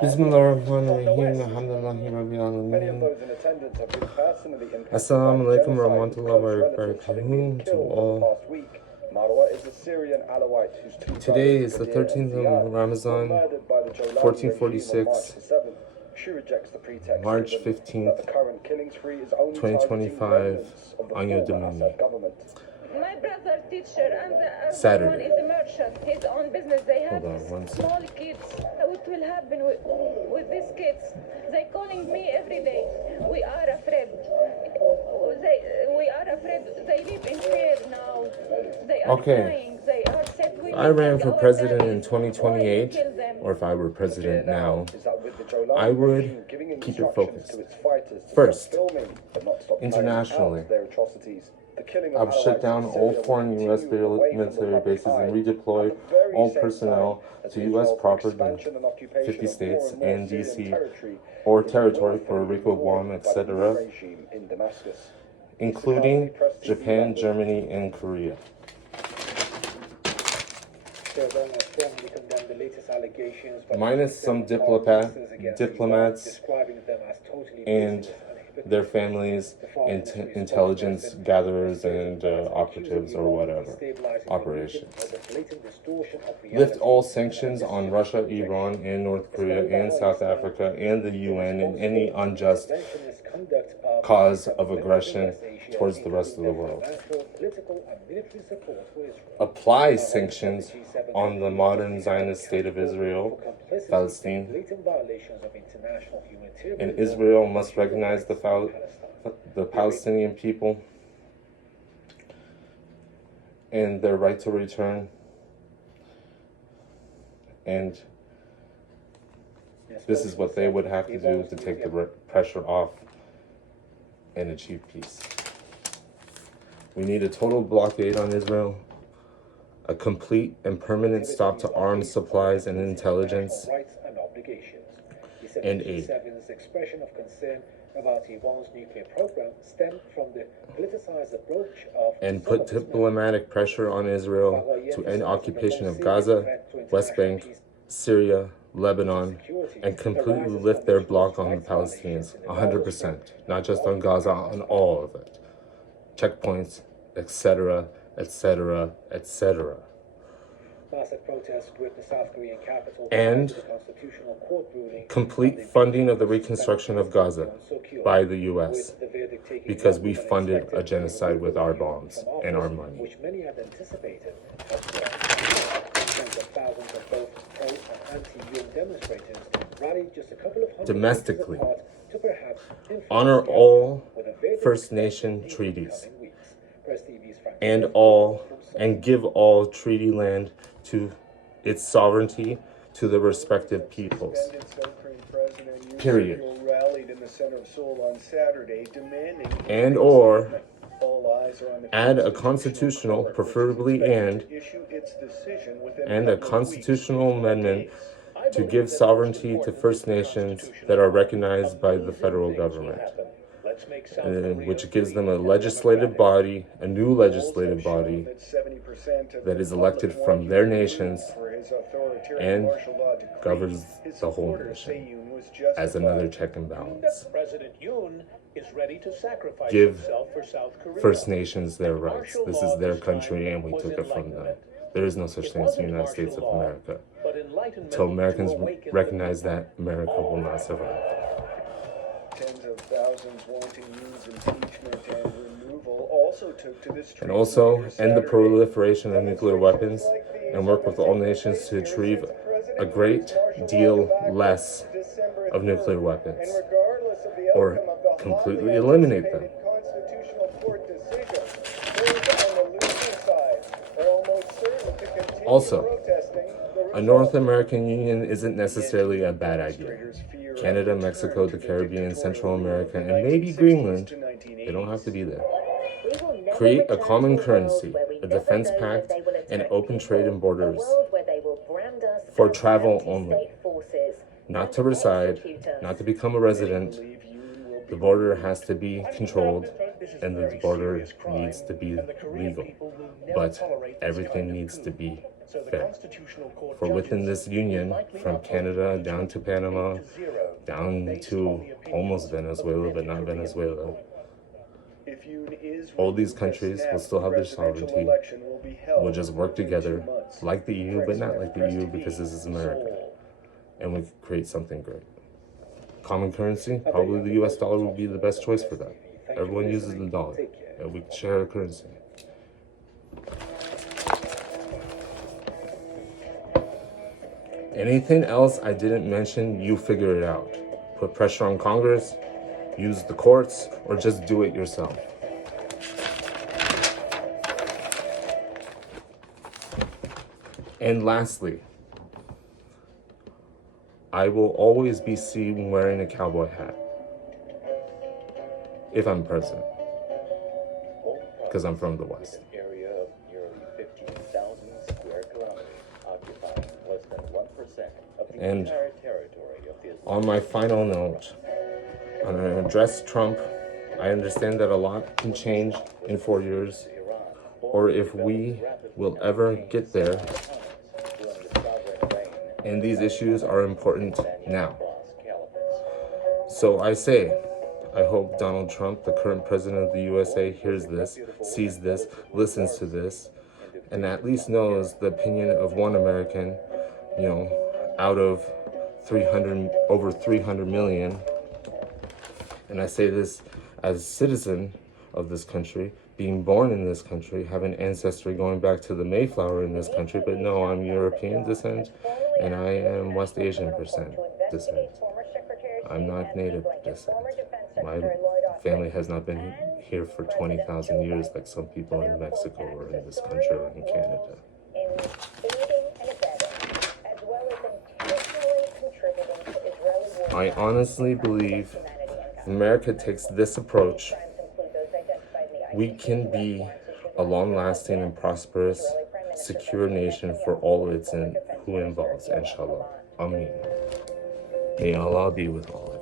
Bismillahirrahmanirrahim. Alhamdulillahi Rabbil Alameen. Assalamu alaikum warahmatullahi wabarakatuh to all. Today is the 13th of Ramadan, 1446, March 15th, 2025, Año Domini. My brother teacher and the other Saturday. one is a merchant, his own business. They have Hold on one small kids. What will happen with these kids? They calling me every day. We are afraid. We are afraid. They live in fear now. They are crying. They are said we I ran for president in 2028, or if I were president now, I would keep it focused. First, internationally, I would shut down all foreign U.S. military bases and redeploy all personnel to U.S. proper than 50 states and D.C. or territory, Puerto Rico, Guam, etc., including Japan, Germany, and Korea. Minus some diplomats and their families, intelligence gatherers and operatives or whatever, operations. Lift all sanctions on Russia, Iran, and North Korea, and South Africa, and the UN, and any unjust cause of aggression towards the rest of the world. Apply sanctions on the modern Zionist state of Israel, Palestine, and Israel must recognize the Palestinian people and their right to return. And this is what they would have to do to take the pressure off and achieve peace. We need a total blockade on Israel, a complete and permanent stop to arms supplies and intelligence, and aid. Expression of concern about Iran's nuclear program stemmed from the politicized approach of and put diplomatic pressure on Israel to end occupation of Gaza, West Bank, Syria, Lebanon, and completely lift their block on the Palestinians, 100%, not just on Gaza, on all of it. Checkpoints, etc., etc., etc. And complete funding of the reconstruction of Gaza by the U.S. because we funded a genocide with our bombs and our money. Domestically, honor all First Nation treaties and give all treaty land to its sovereignty to the respective peoples. Period. And or add a constitutional, preferably and a constitutional amendment to give sovereignty to First Nations that are recognized by the federal government, which gives them a legislative body, a new legislative body that is elected from their nations and governs the whole nation as another check and balance. Give First Nations their rights. This is their country and we took it from them. There is no such thing as the United States of America. Until Americans recognize that, America will not survive. Tens of thousands wanting news impeachment and removal also took to the streets. And also end the proliferation of nuclear weapons and work with all nations to achieve a great deal less of nuclear weapons or completely eliminate them. Also, a North American Union isn't necessarily a bad idea. Canada, Mexico, the Caribbean, Central America, and maybe Greenland, they don't have to be there. Create a common currency, a defense pact, and open trade and borders for travel only. Not to reside, not to become a resident. The border has to be controlled, and the border needs to be legal. But everything needs to be fair. For within this union, from Canada down to Panama, down to almost Venezuela, but not Venezuela, all these countries will still have their sovereignty. We'll just work together like the EU, but not like the EU, because this is America. And we create something great. Common currency, probably the US dollar would be the best choice for that. Everyone uses the dollar, and we share a currency. Anything else I didn't mention, you figure it out. Put pressure on Congress, use the courts, or just do it yourself. And lastly, I will always be seen wearing a cowboy hat if I'm president, because I'm from the West. Area of nearly 15,000 square kilometers, occupying less than 1% of the And entire territory of Islam. on my final note, I'm going to address Trump. I understand that a lot can change in 4 years, or if we will ever get there. And these issues are important now. So I say, I hope Donald Trump, the current president of the USA, hears this, sees this, listens to this, and at least knows the opinion of one American, out of over 300 million. And I say this as a citizen of this country, being born in this country, having ancestry going back to the Mayflower in this country, but no, I'm European descent, and I am West Asian descent. I'm not Native descent. My family has not been here for 20,000 years like some people in Mexico or in this country or in Canada. I honestly believe if America takes this approach, we can be a long-lasting and prosperous, secure nation for all its who involves, inshallah. Ameen. May Allah be with all.